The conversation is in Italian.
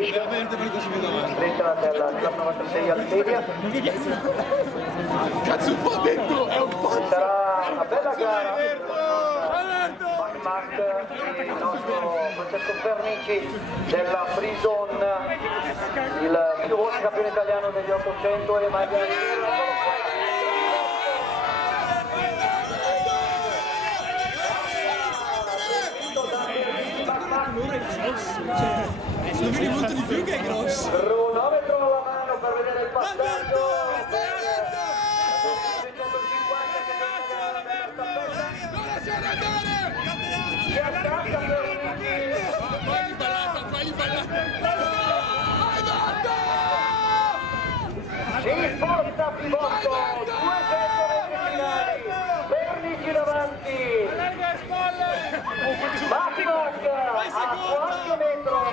Station, stretta nella 96 Almeria. Cazzo fa dentro, è un pazzo! Sarà una bella gara. Mac e il nostro Francesco Fernici della Frison, il più volte campione italiano degli 800 e magari Lo vedi molto di più che è grosso. cronometro alla mano per vedere il passaggio. Si sposta Pivotto, 200 metri finali, Fernici davanti, Mac a qualche metro